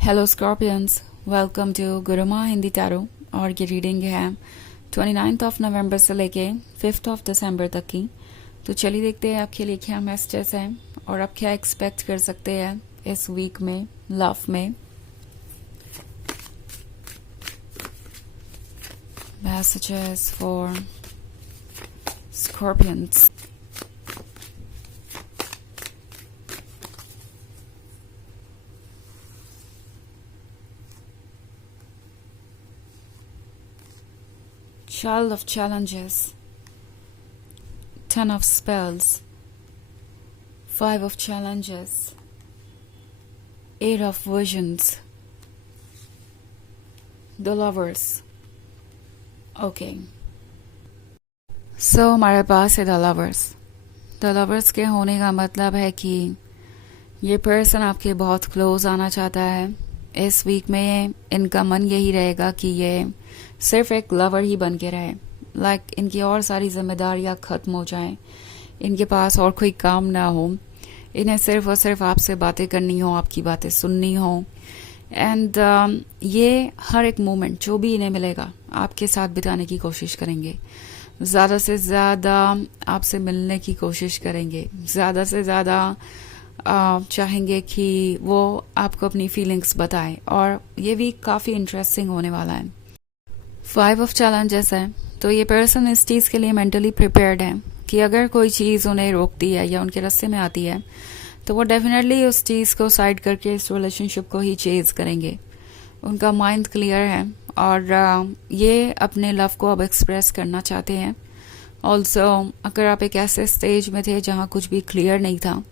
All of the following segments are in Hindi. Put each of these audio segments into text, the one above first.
Hello Scorpions, welcome to Guruma Hindi tarot. और ये रीडिंग है 29 ऑफ नवंबर से लेके 5 ऑफ दिसंबर तक की। तो चलिए देखते हैं आपके लिए क्या मैसेजेस हैं और आप क्या एक्सपेक्ट कर सकते हैं इस वीक में लव में। Messages for Scorpions. Child of Challenges, 10 of Spells, 5 of Challenges, 8 of Visions, The Lovers. Okay. So हमारे पास है The Lovers. The Lovers के होने का मतलब है कि ये पर्सन आपके बहुत क्लोज आना चाहता है। इस वीक में इनका मन यही रहेगा कि ये सिर्फ एक लवर ही बन के रहे। लाइक इनकी और सारी जिम्मेदारियां खत्म हो जाएं, इनके पास और कोई काम ना हो, इन्हें सिर्फ और सिर्फ आपसे बातें करनी हो, आपकी बातें सुननी हो। एंड ये हर एक मोमेंट जो भी इन्हें मिलेगा आपके साथ बिताने की कोशिश करेंगे। ज़्यादा से ज़्यादा आपसे मिलने की कोशिश करेंगे, ज़्यादा से ज़्यादा चाहेंगे कि वो आपको अपनी फीलिंग्स बताएं। और ये वीक काफ़ी इंटरेस्टिंग होने वाला है। 5 ऑफ चैलेंजेस है, तो ये पर्सन इस चीज़ के लिए मेंटली प्रिपेयर्ड है कि अगर कोई चीज़ उन्हें रोकती है या उनके रास्ते में आती है तो वो डेफिनेटली उस चीज़ को साइड करके इस रिलेशनशिप को ही चेज करेंगे। उनका माइंड क्लियर है और ये अपने लव को अब एक्सप्रेस करना चाहते हैं। ऑल्सो अगर आप एक ऐसे स्टेज में थे जहाँ कुछ भी क्लियर नहीं था,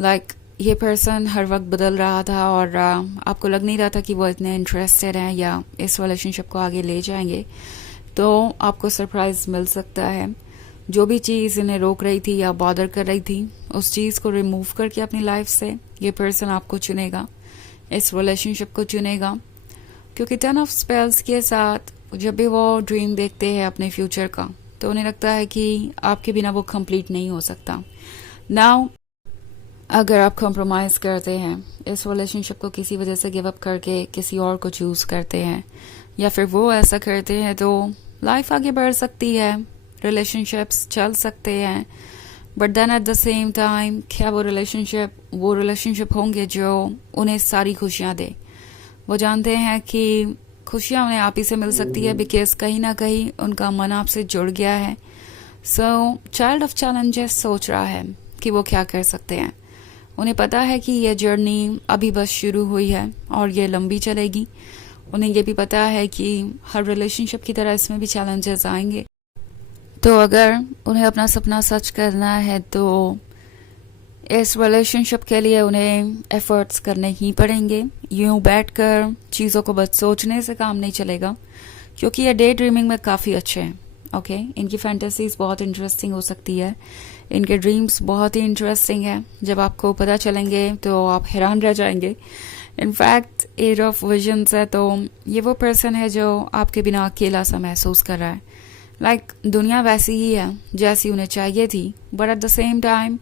लाइक ये पर्सन हर वक्त बदल रहा था और आपको लग नहीं रहा था कि वो इतने इंटरेस्टेड हैं या इस रिलेशनशिप को आगे ले जाएंगे, तो आपको सरप्राइज मिल सकता है। जो भी चीज़ इन्हें रोक रही थी या बॉदर कर रही थी, उस चीज़ को रिमूव करके अपनी लाइफ से ये पर्सन आपको चुनेगा, इस रिलेशनशिप को चुनेगा। क्योंकि 10 ऑफ स्पेल्स के साथ जब भी वो ड्रीम देखते हैं अपने फ्यूचर का, तो उन्हें लगता है कि आपके बिना वो कंप्लीट नहीं हो सकता। नाउ अगर आप कॉम्प्रोमाइज़ करते हैं, इस रिलेशनशिप को किसी वजह से गिव अप करके किसी और को चूज़ करते हैं, या फिर वो ऐसा करते हैं, तो लाइफ आगे बढ़ सकती है, रिलेशनशिप्स चल सकते हैं। But then at the same time क्या वो रिलेशनशिप होंगे जो उन्हें सारी खुशियाँ दे। वो जानते हैं कि खुशियाँ उन्हें आप ही से मिल सकती है, बिकॉज कहीं ना कहीं उनका मन आपसे जुड़ गया है। सो चाइल्ड ऑफ चैलेंजेस सोच रहा है कि वो क्या कर सकते हैं। उन्हें पता है कि ये जर्नी अभी बस शुरू हुई है और ये लंबी चलेगी। उन्हें ये भी पता है कि हर रिलेशनशिप की तरह इसमें भी चैलेंजेस आएंगे। तो अगर उन्हें अपना सपना सच करना है तो इस रिलेशनशिप के लिए उन्हें एफर्ट्स करने ही पड़ेंगे। यूं बैठकर चीज़ों को बस सोचने से काम नहीं चलेगा, क्योंकि ये डे ड्रीमिंग में काफ़ी अच्छे हैं। ओके, इनकी फैंटेसीज बहुत इंटरेस्टिंग हो सकती है, इनके ड्रीम्स बहुत ही इंटरेस्टिंग है। जब आपको पता चलेंगे तो आप हैरान रह जाएंगे। इनफैक्ट 8 ऑफ विजन्स है, तो ये वो पर्सन है जो आपके बिना अकेला सा महसूस कर रहा है। लाइक दुनिया वैसी ही है जैसी उन्हें चाहिए थी, but at the same time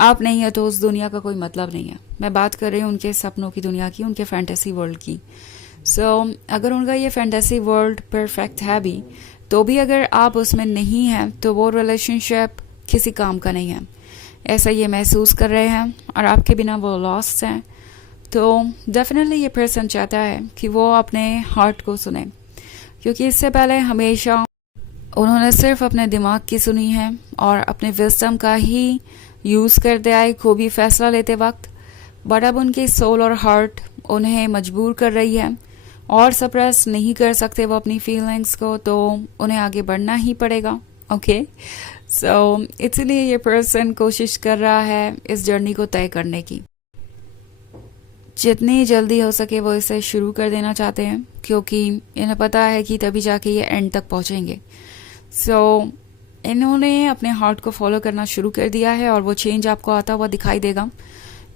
आप नहीं है तो उस दुनिया का कोई मतलब नहीं है। मैं बात कर रही हूँ उनके सपनों की दुनिया की, उनके फैंटेसी वर्ल्ड की। सो अगर उनका ये फैंटेसी वर्ल्ड परफेक्ट है भी, तो भी अगर आप उसमें नहीं हैं तो वो रिलेशनशिप किसी काम का नहीं है, ऐसा ये महसूस कर रहे हैं और आपके बिना वो लॉस्ट हैं। तो डेफिनेटली ये पर्सन चाहता है कि वो अपने हार्ट को सुने, क्योंकि इससे पहले हमेशा उन्होंने सिर्फ अपने दिमाग की सुनी है और अपने विजडम का ही यूज़ करते आए कोई भी फैसला लेते वक्त। बट अब उनकी सोल और हार्ट उन्हें मजबूर कर रही है और सप्रेस नहीं कर सकते वो अपनी फीलिंग्स को, तो उन्हें आगे बढ़ना ही पड़ेगा। ओके, सो इसलिए ये पर्सन कोशिश कर रहा है इस जर्नी को तय करने की। जितनी जल्दी हो सके वो इसे शुरू कर देना चाहते हैं, क्योंकि इन्हें पता है कि तभी जाके ये एंड तक पहुंचेंगे। सो इन्होंने अपने हार्ट को फॉलो करना शुरू कर दिया है और वो चेंज आपको आता हुआ दिखाई देगा।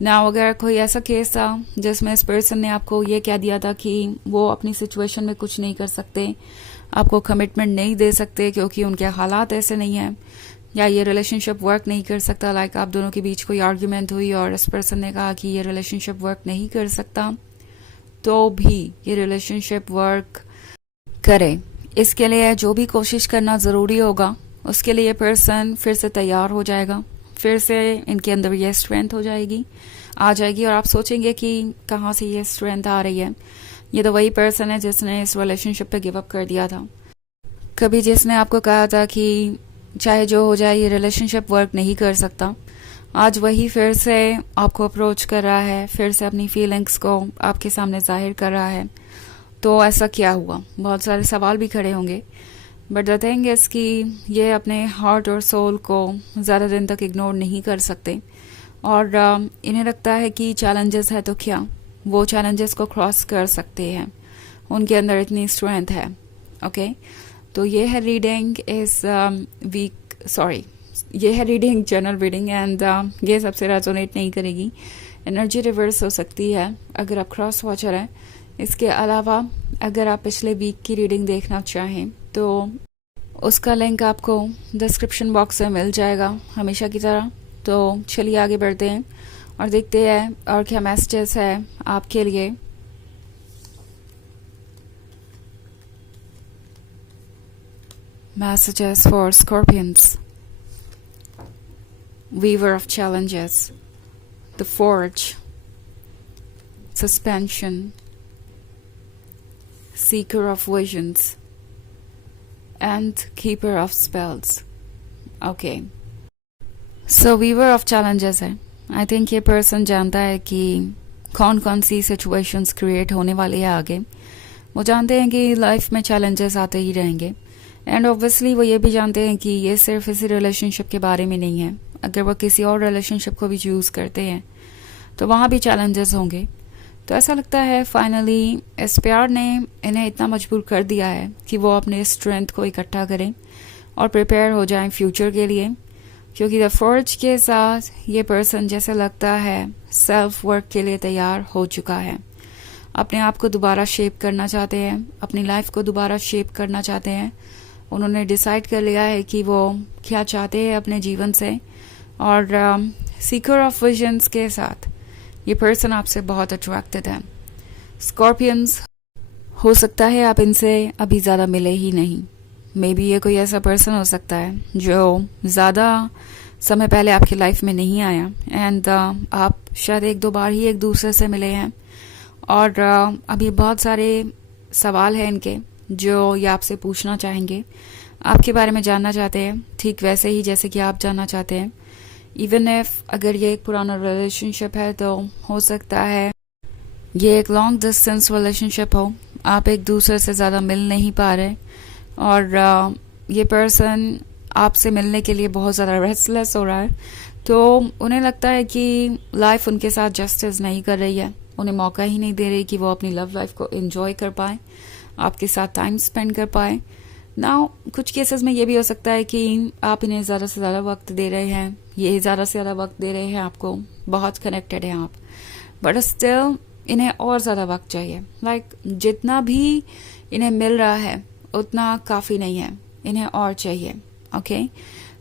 ना अगर कोई ऐसा केस था जिसमें इस पर्सन ने आपको ये कह दिया था कि वो अपनी सिचुएशन में कुछ नहीं कर सकते, आपको कमिटमेंट नहीं दे सकते क्योंकि उनके हालात ऐसे नहीं हैं, या ये रिलेशनशिप वर्क नहीं कर सकता, लाइक आप दोनों के बीच कोई आर्ग्यूमेंट हुई और इस पर्सन ने कहा कि ये रिलेशनशिप वर्क नहीं कर सकता, तो भी ये रिलेशनशिप वर्क करे। इसके लिए जो भी कोशिश करना ज़रूरी होगा उसके लिए ये पर्सन फिर से तैयार हो जाएगा, फिर से इनके अंदर ये स्ट्रेंथ हो जाएगी, आ जाएगी। और आप सोचेंगे कि कहाँ से ये स्ट्रेंथ आ रही है, ये तो वही पर्सन है जिसने इस रिलेशनशिप पे गिव अप कर दिया था। कभी जिसने आपको कहा था कि चाहे जो हो जाए ये रिलेशनशिप वर्क नहीं कर सकता, आज वही फिर से आपको अप्रोच कर रहा है, फिर से अपनी फीलिंग्स को आपके सामने जाहिर कर रहा है। तो ऐसा क्या हुआ? बहुत सारे सवाल भी खड़े होंगे, बट द थिंग इज कि ये अपने हार्ट और सोल को ज़्यादा दिन तक इग्नोर नहीं कर सकते और इन्हें लगता है कि चैलेंजेस है तो क्या वो चैलेंजेस को क्रॉस कर सकते हैं, उनके अंदर इतनी स्ट्रेंथ है। ओके, तो ये है रीडिंग इस वीक, सॉरी ये है रीडिंग जनरल रीडिंग एंड ये सबसे रेजोनेट नहीं करेगी। एनर्जी रिवर्स हो सकती है अगर आप क्रॉस वॉचर हैं। इसके अलावा अगर आप पिछले वीक की रीडिंग देखना चाहें तो उसका लिंक आपको डिस्क्रिप्शन बॉक्स में मिल जाएगा हमेशा की तरह। तो चलिए आगे बढ़ते हैं और देखते हैं और क्या मैसेजेस है आपके लिए। Messages for Scorpions, weaver of challenges, the forge, suspension, seeker of visions, and keeper of spells. Okay. So weaver of challenges है। I think ये पर्सन जानता है कि कौन कौन सी सिचुएशंस क्रिएट होने वाली है आगे। वो जानते हैं कि लाइफ में चैलेंजेस आते ही रहेंगे एंड ऑब्वियसली वो ये भी जानते हैं कि ये सिर्फ इसी रिलेशनशिप के बारे में नहीं है। अगर वो किसी और रिलेशनशिप को भी चूज़ करते हैं तो वहाँ भी चैलेंजेस होंगे। तो ऐसा लगता है फाइनली इस प्यार ने इन्हें इतना मजबूर कर दिया है कि वो अपने स्ट्रेंथ को इकट्ठा करें और प्रिपेयर हो जाएं फ्यूचर के लिए, क्योंकि द फोर्ज के साथ ये पर्सन जैसे लगता है सेल्फ वर्क के लिए तैयार हो चुका है। अपने आप को दोबारा शेप करना चाहते हैं, अपनी लाइफ को दोबारा शेप करना चाहते हैं। उन्होंने डिसाइड कर लिया है कि वो क्या चाहते हैं अपने जीवन से। और सीकर ऑफ विजन्स के साथ ये पर्सन आपसे बहुत अट्रैक्टेड है। स्कॉर्पियंस, हो सकता है आप इनसे अभी ज़्यादा मिले ही नहीं। मे बी ये कोई ऐसा पर्सन हो सकता है जो ज़्यादा समय पहले आपकी लाइफ में नहीं आया एंड आप शायद एक दो बार ही एक दूसरे से मिले हैं और अभी बहुत सारे सवाल हैं इनके जो ये आपसे पूछना चाहेंगे, आपके बारे में जानना चाहते हैं, ठीक वैसे ही जैसे कि आप जानना चाहते हैं। इवन इफ अगर ये एक पुराना रिलेशनशिप है तो हो सकता है ये एक लॉन्ग डिस्टेंस रिलेशनशिप हो, आप एक दूसरे से ज़्यादा मिल नहीं पा रहे और ये पर्सन आपसे मिलने के लिए बहुत ज़्यादा रेस्टलेस हो रहा है। तो उन्हें लगता है कि लाइफ उनके साथ जस्टिस नहीं कर रही है, उन्हें मौका ही नहीं दे रही कि वो अपनी लव लाइफ को एंजॉय कर पाए, आपके साथ टाइम स्पेंड कर पाए। नाउ कुछ केसेस में ये भी हो सकता है कि आप इन्हें ज़्यादा से ज़्यादा वक्त दे रहे हैं, ये ज़्यादा से ज़्यादा वक्त दे रहे हैं आपको, बहुत कनेक्टेड हैं आप, बट स्टिल इन्हें और ज़्यादा वक्त चाहिए। लाइक जितना भी इन्हें मिल रहा है उतना काफ़ी नहीं है, इन्हें और चाहिए। Okay,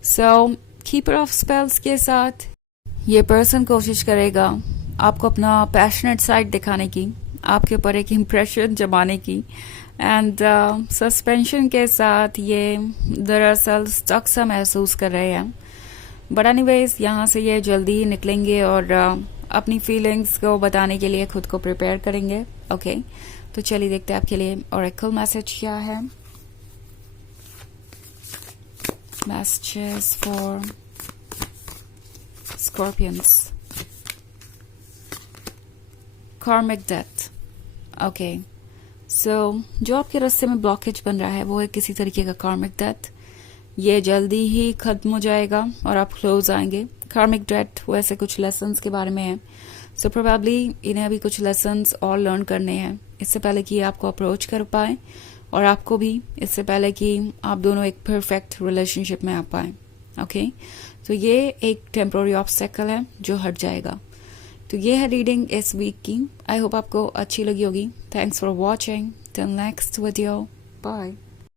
so keeper of spells के साथ ये पर्सन कोशिश करेगा आपको अपना पैशनेट साइड दिखाने की, आपके ऊपर एक इम्प्रेशन जमाने की एंड सस्पेंशन के साथ ये दरअसल स्टक सा महसूस कर रहे हैं। बट एनीवेज यहाँ से ये जल्दी ही निकलेंगे और अपनी फीलिंग्स को बताने के लिए खुद को प्रिपेयर करेंगे। ओके, तो चलिए देखते हैं आपके लिए ओरेकल मैसेज क्या है। मैसेजेस फॉर स्कॉर्पियंस, कार्मिक डेथ। ओके, सो जो आपके रास्ते में ब्लॉकेज बन रहा है वो है किसी तरीके का कार्मिक डेथ। ये जल्दी ही खत्म हो जाएगा और आप क्लोज आएंगे। कार्मिक डेथ वैसे कुछ लेसन्स के बारे में है, सो प्रोबेबली इन्हें अभी कुछ लेसन्स और लर्न करने हैं इससे पहले कि आपको अप्रोच कर पाए और आपको भी इससे पहले कि आप दोनों एक परफेक्ट रिलेशनशिप में आ पाए। ओके, तो ये एक टेम्पोररी ऑब्स्टेकल है जो हट जाएगा। तो ये है रीडिंग इस वीक की। आई होप आपको अच्छी लगी होगी। Thanks for watching, till next video, bye.